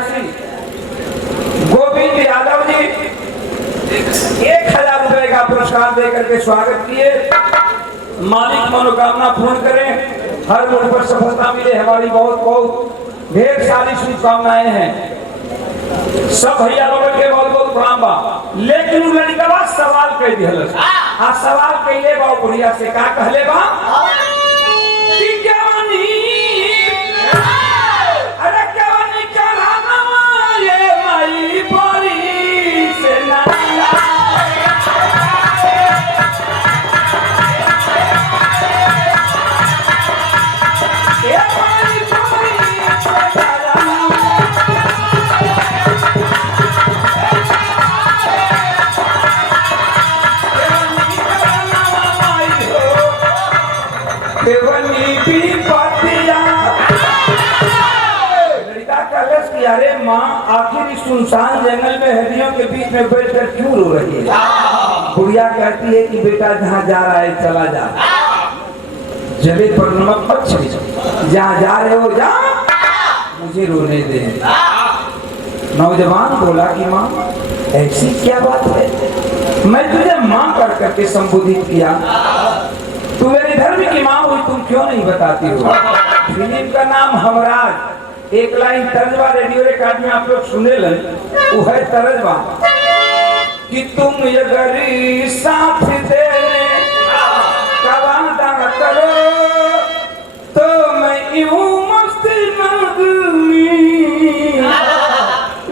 सन्यासी गोविंद यादव जी 1000 रुपए का पुरस्कार देकर के स्वागत किए। मालिक मनोकामना पूर्ण करें, हर मुझ पर सफलता मिले, हमारी बहुत बहुत ढेर सारी शुभकामनाएं हैं। सब भैया लोगों के बहुत बहुत प्रणाम बा। लेकिन उ लड़का बा सवाल कह दिहल आ सवाल कइले बा बुढ़िया से का कहले बा कि जवानी अरे जवानी चढ़ाना ये माई परी से ना अरे माँ आखिर इस सुनसान जंगल में हड्डियों के बीच में बैठकर क्यों रो रही है? बुढ़िया कहती है कि बेटा जहाँ जा रहा है चला जा, जले पर नमक मत छिड़क, जहाँ जा रहे हो जा, मुझे रोने दे। नौजवान बोला कि माँ ऐसी क्या बात है, मैं तुझे माँ कर करके संबोधित किया, तू मेरे धर्म की माँ हुई, तुम क्यों नहीं बताती हो? फिल्म का नाम हमराज, एक लाइन तर्जबा रेडियो रिकॉर्ड में आप लोग सुने लन, वो है तर्जबा कि तुम अगर साथ देने का वादा करो तो मैं यूं मस्ती नगमी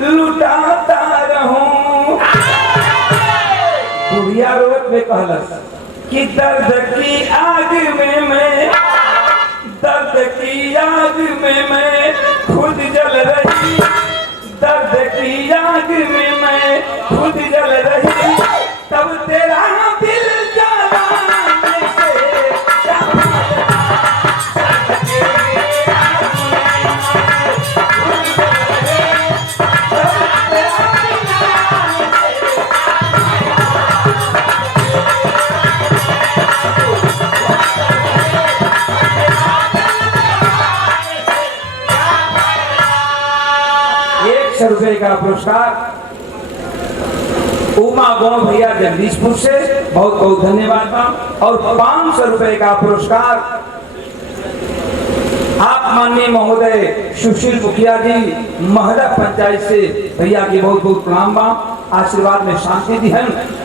लुटाता रहूं। बुढ़िया रोत में कहलस कि दर्द की आग में मैं, दर्द की आग में मैं खुद जल रही, दर्द की आग में मैं खुद जल रही, तब तेरा दिल जलाने से ₹100 का पुरस्कार उमा गौड़ भैया जगदीशपुर से, बहुत बहुत धन्यवाद। और ₹500 का पुरस्कार आप माननीय महोदय सुशील मुखिया जी महला पंचायत से, भैया की बहुत बहुत प्रणाम बा, आशीर्वाद में शांति दी।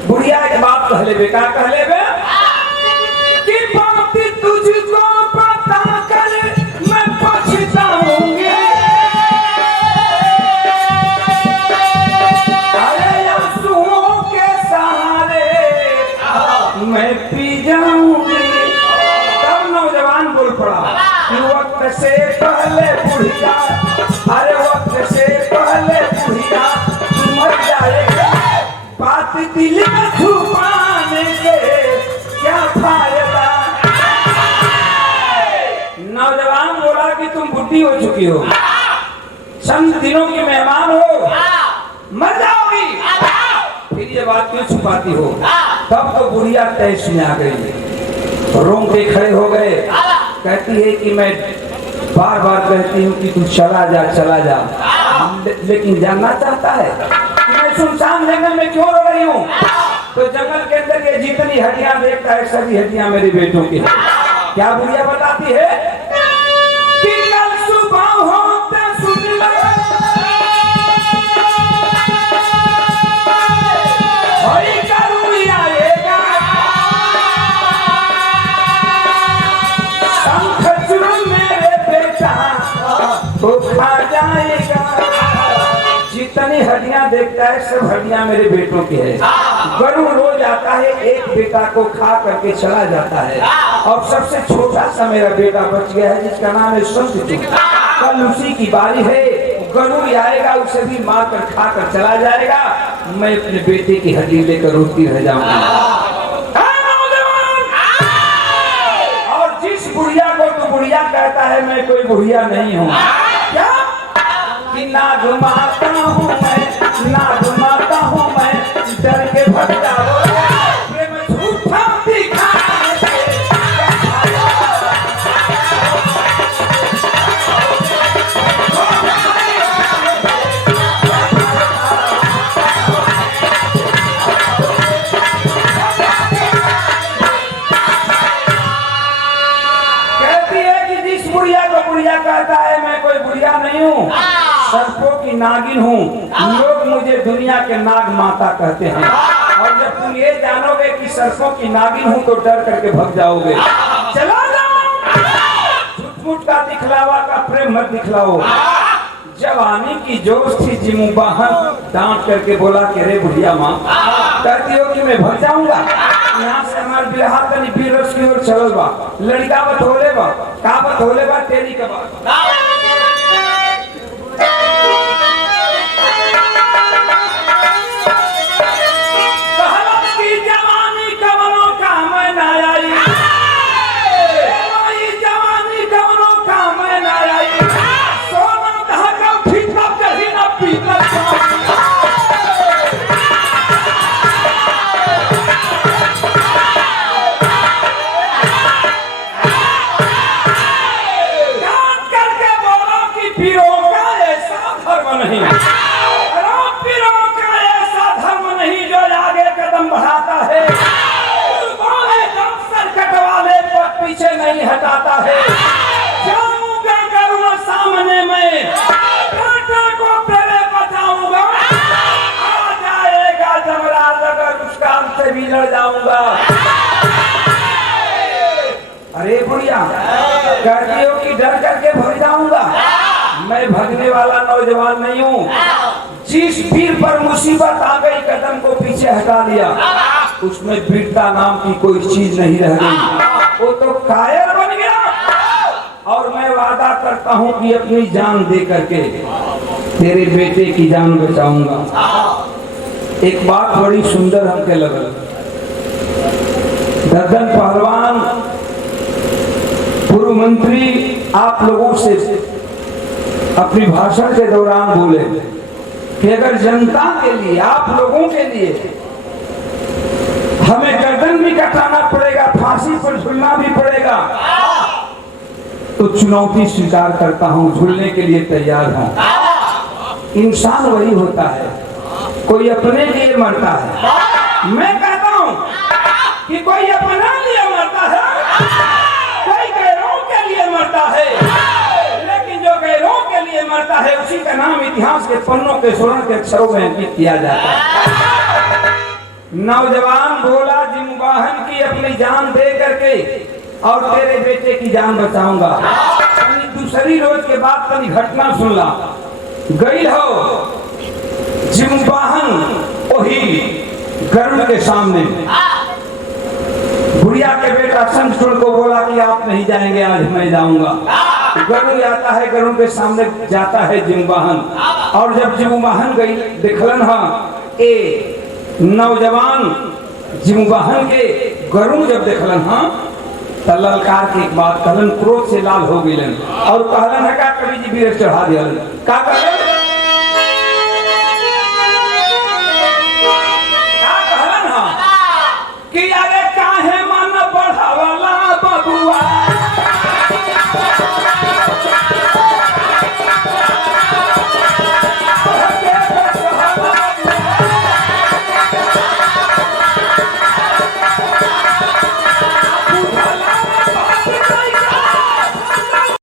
बुढ़िया एक बात कहले बेटा, कहले बे कि बात तुझको पता कर मैं पछताऊंगी, मैं पी जाऊंगी। तब नौजवान बोल पड़ा कि वक्त से पहले बुढ़िया, अरे वक्त से पहले बुढ़िया मर जाएगा, बात दिल में छुपाने से क्या फायदा। नौजवान बोला कि तुम बुढ़ी हो चुकी हो, चंद दिनों की मेहमान हो, मर जाओगी, फिर ये बात क्यों छुपाती हो? तब तो बुढ़िया तैश में आ गई, रोंग के खड़े हो गए। कहती है कि मैं बार बार कहती हूँ कि तू चला जा चला जा, लेकिन जानना चाहता है कि मैं सुनसान जंगल में क्यों रो रही हूँ? तो जंगल के अंदर ये जितनी हड्डियां देखता है सभी हड्डियां मेरे बेटों की है। क्या बुढ़िया बताती है कि कल सुबह होते सुन लो तो खा जाएगा। जितनी हड्डियां देखता है सब हड्डियां मेरे बेटों की है। गरुड़ रोज आता है, एक बेटा को खा करके चला जाता है, और सबसे छोटा सा मेरा बेटा बच गया है जिसका नाम है संतु। कल उसी की बारी है, गरुड़ आएगा उसे भी मार कर खा कर चला जाएगा, मैं अपने बेटे की हड्डी लेकर रोती रह जाऊंगा। और जिस बुढ़िया को तो बुढ़िया कहता है, मैं कोई बुढ़िया नहीं हूँ। क्या कि ना घुमाता हूँ मैं, ना घुमाता हूँ मैं, डर के भग जाओ प्रेम झूठा दिखाने से। नागिन हूँ, लोग मुझे दुनिया के नाग माता कहते हैं। और जब तुम ये जानोगे कि सरसों की नागिन हूँ तो डर करके भग जाओगे। चला जाओ, झूठ का दिखलावा का प्रेम मत दिखलाओ। जवानी की जोश थी जिमुबाहन डांट करके बोला कि रे बुढ़िया माँ, कहती हो कि मैं भग जाऊंगा। यहाँ से हमारे बिहार का बीरस की ओर चलल बा, लड़का बतौले बा, का बतौले बा तेरी का पीछे नहीं हटाता है। जाऊंगा करूँगा सामने में, को तेरे बचाऊंगा। आ जाएगा जमराज अगर उस काम से भी लड़ जाऊंगा। अरे बुढ़िया, कहती हो कि डर करके भग जाऊंगा। मैं भगने वाला नौजवान नहीं हूँ। जिस वीर पर मुसीबत आ गई कदम को पीछे हटा दिया, उसमें वीरता नाम की कोई चीज नहीं रह गई। वो तो कायर बन गया। और मैं वादा करता हूँ कि अपनी जान दे करके तेरे बेटे की जान बचाऊंगा। एक बात बड़ी सुंदर हमके लगल, ददन पहलवान पूर्व मंत्री आप लोगों से अपनी भाषण के दौरान बोले कि अगर जनता के लिए, आप लोगों के लिए हमें गर्दन भी कटाना पड़ेगा, फांसी पर झूलना भी पड़ेगा, तो चुनौती स्वीकार करता हूं, झूलने के लिए तैयार हूं। इंसान वही होता है, कोई अपने लिए मरता है। मैं कहता हूं कि कोई अपने लिए मरता है, कोई गैरों के लिए मरता है। लेकिन जो गैरों के लिए मरता है उसी का नाम इतिहास के पन्नों के स्वर्ण के अक्षरों में अंकित किया जाता है। नौजवान बोला जिमुबाहन की अपनी जान दे करके और तेरे बेटे की जान बचाऊंगा। दूसरी रोज के बाद तनी घटना सुन ला। गई हो जिमुबाहन वही गरुड़ के सामने, बुढ़िया के बेटा शंखचूड़ को बोला कि आप नहीं जाएंगे, आज मैं जाऊंगा। गरुड़ आता है, गरुड़ के सामने जाता है जिमुबाहन। और जब जिमुबाहन गई देखलन ए नौजवान जिमुबाहन के गरुड़ जब देखलन त ललकार के एक बात कहलन, क्रोध से लाल हो गइलन और कहलन है का कवि जी वीर चढ़ा दिया। का कहलन